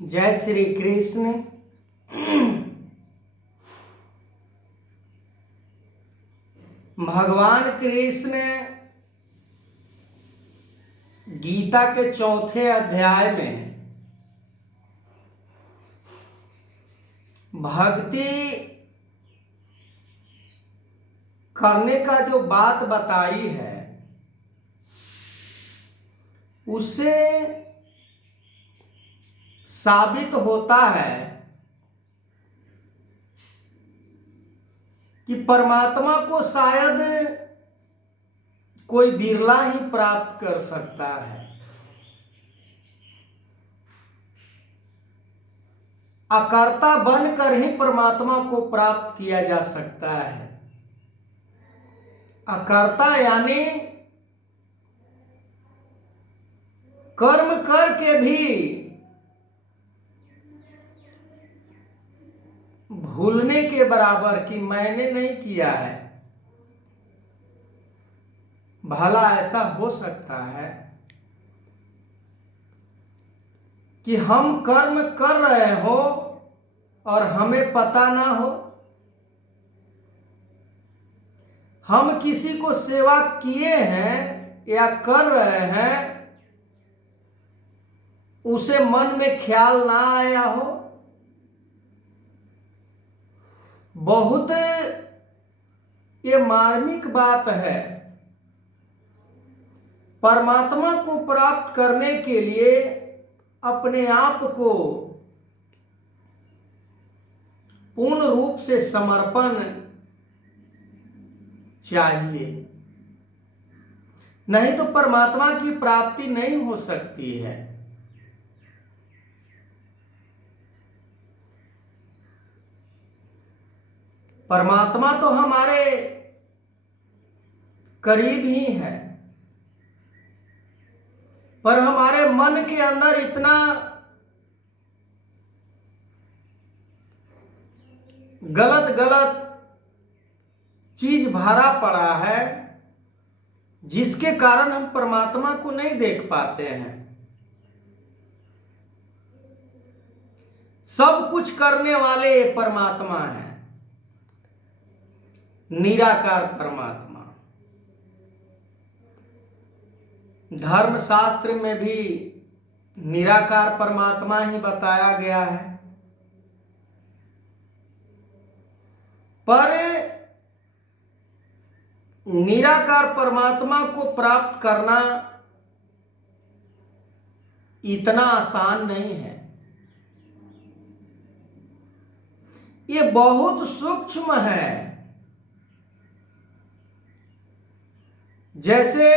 जय श्री कृष्ण। भगवान कृष्ण गीता के चौथे अध्याय में भक्ति करने का जो बात बताई है उससे साबित होता है कि परमात्मा को शायद कोई बिरला ही प्राप्त कर सकता है। अकर्ता बनकर ही परमात्मा को प्राप्त किया जा सकता है। अकर्ता यानी कर्म करके भी भूलने के बराबर कि मैंने नहीं किया है। भला ऐसा हो सकता है कि हम कर्म कर रहे हो और हमें पता ना हो? हम किसी को सेवा किए हैं या कर रहे हैं, उसे मन में ख्याल ना आया हो? बहुत ये मार्मिक बात है। परमात्मा को प्राप्त करने के लिए अपने आप को पूर्ण रूप से समर्पण चाहिए, नहीं तो परमात्मा की प्राप्ति नहीं हो सकती है। परमात्मा तो हमारे करीब ही है, पर हमारे मन के अंदर इतना गलत गलत चीज भरा पड़ा है जिसके कारण हम परमात्मा को नहीं देख पाते हैं। सब कुछ करने वाले ये परमात्मा है, निराकार परमात्मा। धर्मशास्त्र में भी निराकार परमात्मा ही बताया गया है, पर निराकार परमात्मा को प्राप्त करना इतना आसान नहीं है। ये बहुत सूक्ष्म है। जैसे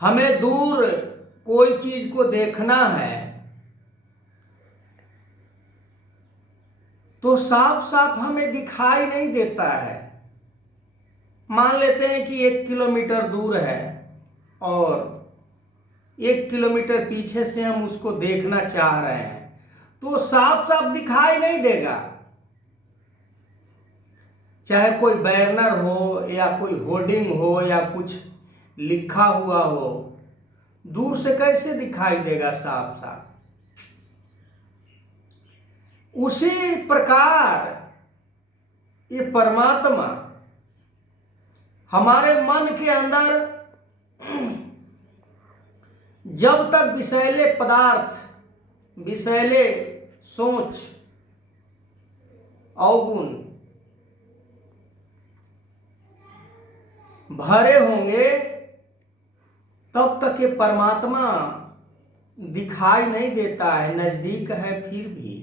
हमें दूर कोई चीज को देखना है तो साफ साफ हमें दिखाई नहीं देता है। मान लेते हैं कि 1 किलोमीटर दूर है और 1 किलोमीटर पीछे से हम उसको देखना चाह रहे हैं तो साफ साफ दिखाई नहीं देगा। चाहे कोई बैनर हो या कोई होर्डिंग हो या कुछ लिखा हुआ हो, दूर से कैसे दिखाई देगा साफ साफ? उसी प्रकार ये परमात्मा हमारे मन के अंदर जब तक विषैले पदार्थ, विषैले सोच, अवगुण भरे होंगे तब तक ये परमात्मा दिखाई नहीं देता है। नजदीक है फिर भी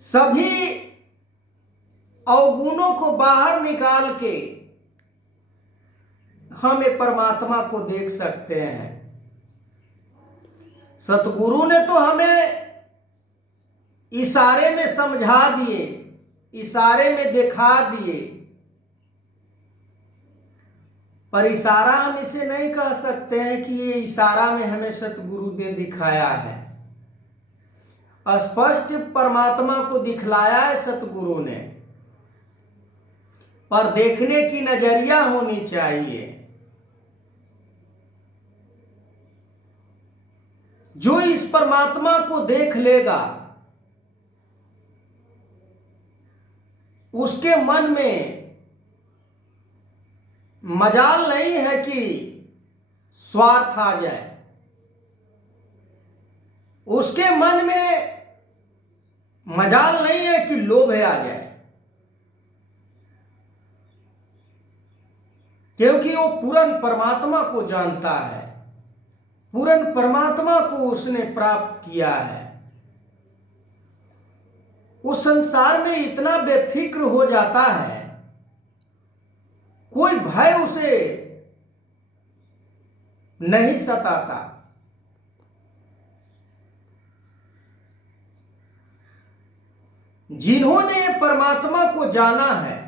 सभी अवगुणों को बाहर निकाल के हम ये परमात्मा को देख सकते हैं। सतगुरु ने तो हमें इशारे में समझा दिए, इशारे में दिखा दिए, पर इशारा हम इसे नहीं कह सकते हैं कि ये इशारा में हमें सतगुरु ने दिखाया है। स्पष्ट परमात्मा को दिखलाया है सतगुरु ने, पर देखने की नजरिया होनी चाहिए। जो इस परमात्मा को देख लेगा उसके मन में मजाल नहीं है कि स्वार्थ आ जाए, उसके मन में मजाल नहीं है कि लोभ आ जाए, क्योंकि वो पूर्ण परमात्मा को जानता है, पूर्ण परमात्मा को उसने प्राप्त किया है। उस संसार में इतना बेफिक्र हो जाता है, कोई भय उसे नहीं सताता। जिन्होंने परमात्मा को जाना है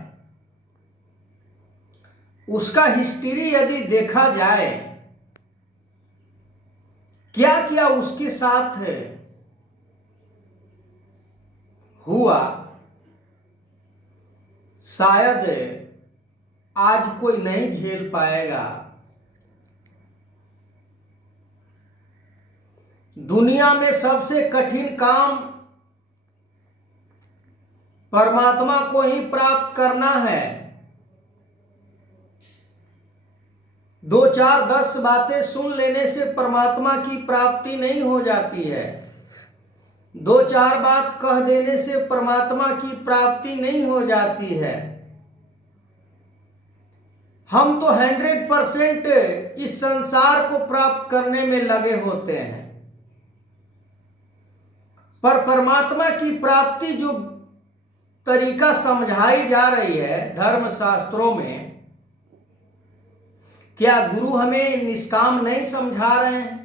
उसका हिस्ट्री यदि देखा जाए, क्या क्या उसके साथ हुआ, शायद आज कोई नहीं झेल पाएगा। दुनिया में सबसे कठिन काम परमात्मा को ही प्राप्त करना है। 2 4 10 बातें सुन लेने से परमात्मा की प्राप्ति नहीं हो जाती है। 2 4 बात कह देने से परमात्मा की प्राप्ति नहीं हो जाती है। हम तो 100% इस संसार को प्राप्त करने में लगे होते हैं, पर परमात्मा की प्राप्ति जो तरीका समझाई जा रही है धर्म शास्त्रों में, क्या गुरु हमें निष्काम नहीं समझा रहे हैं?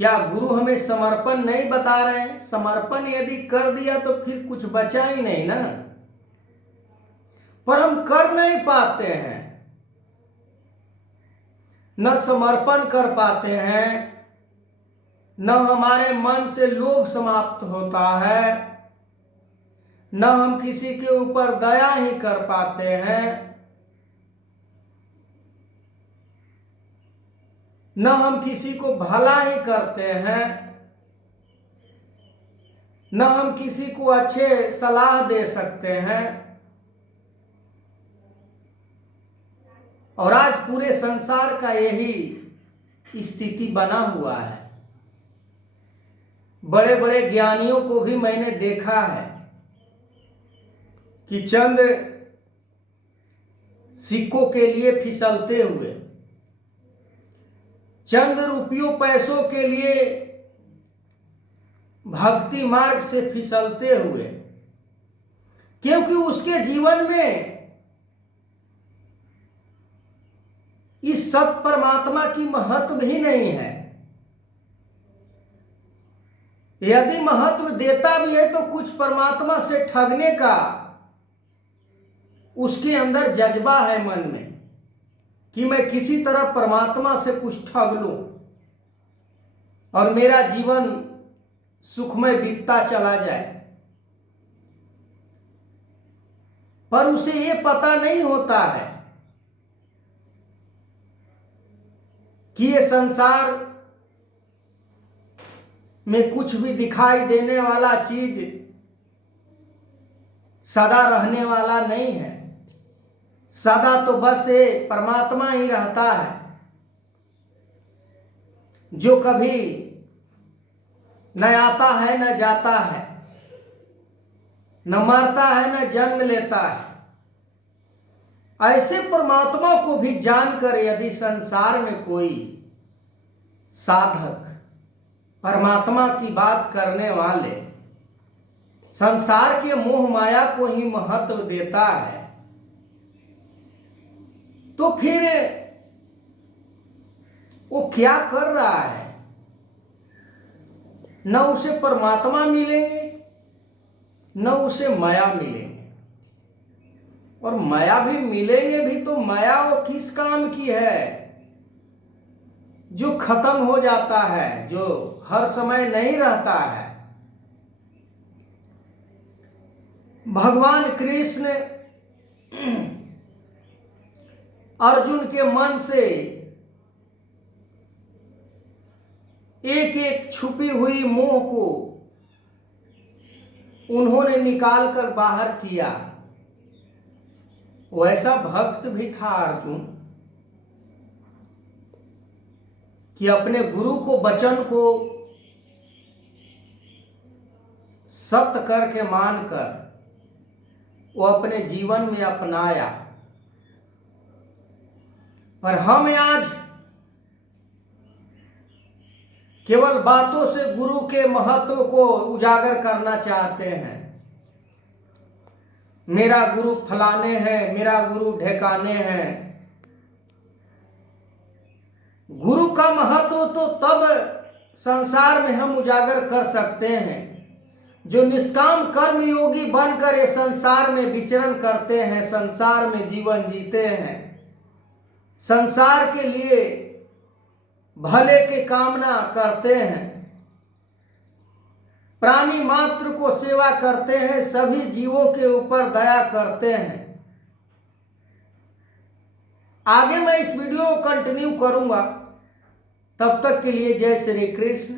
क्या गुरु हमें समर्पण नहीं बता रहे हैं? समर्पण यदि कर दिया तो फिर कुछ बचा ही नहीं ना, पर हम कर नहीं पाते हैं। न समर्पण कर पाते हैं, न हमारे मन से लोभ समाप्त होता है, न हम किसी के ऊपर दया ही कर पाते हैं, न हम किसी को भला ही करते हैं, न हम किसी को अच्छे सलाह दे सकते हैं। और आज पूरे संसार का यही स्थिति बना हुआ है। बड़े बड़े ज्ञानियों को भी मैंने देखा है कि चंद सिक्कों के लिए फिसलते हुए, चंद रुपयों पैसों के लिए भक्ति मार्ग से फिसलते हुए, क्योंकि उसके जीवन में इस सत परमात्मा की महत्व ही नहीं है। यदि महत्व देता भी है तो कुछ परमात्मा से ठगने का उसके अंदर जज्बा है मन में कि मैं किसी तरह परमात्मा से कुछ ठग लूं और मेरा जीवन सुखमय बीतता चला जाए। पर उसे ये पता नहीं होता है कि ये संसार में कुछ भी दिखाई देने वाला चीज सदा रहने वाला नहीं है। सदा तो बस ये परमात्मा ही रहता है, जो कभी न आता है न जाता है, न मरता है न जन्म लेता है। ऐसे परमात्मा को भी जानकर यदि संसार में कोई साधक परमात्मा की बात करने वाले संसार के मोह माया को ही महत्व देता है, तो फिर वो क्या कर रहा है? न उसे परमात्मा मिलेंगे न उसे माया मिलेंगे। और माया भी मिलेंगे भी तो माया वो किस काम की है जो खत्म हो जाता है, जो हर समय नहीं रहता है। भगवान कृष्ण अर्जुन के मन से एक एक छुपी हुई मोह को उन्होंने निकाल कर बाहर किया। वैसा भक्त भी था अर्जुन कि अपने गुरु को वचन को सत्य करके मानकर वो अपने जीवन में अपनाया। पर हम आज केवल बातों से गुरु के महत्व को उजागर करना चाहते हैं। मेरा गुरु फलाने हैं, मेरा गुरु ढेकाने हैं। गुरु का महत्व तो तब संसार में हम उजागर कर सकते हैं जो निष्काम कर्म योगी बनकर ये संसार में विचरण करते हैं, संसार में जीवन जीते हैं, संसार के लिए भले की कामना करते हैं, प्राणी मात्र को सेवा करते हैं, सभी जीवों के ऊपर दया करते हैं। आगे मैं इस वीडियो को कंटिन्यू करूंगा। तब तक के लिए जय श्री कृष्ण।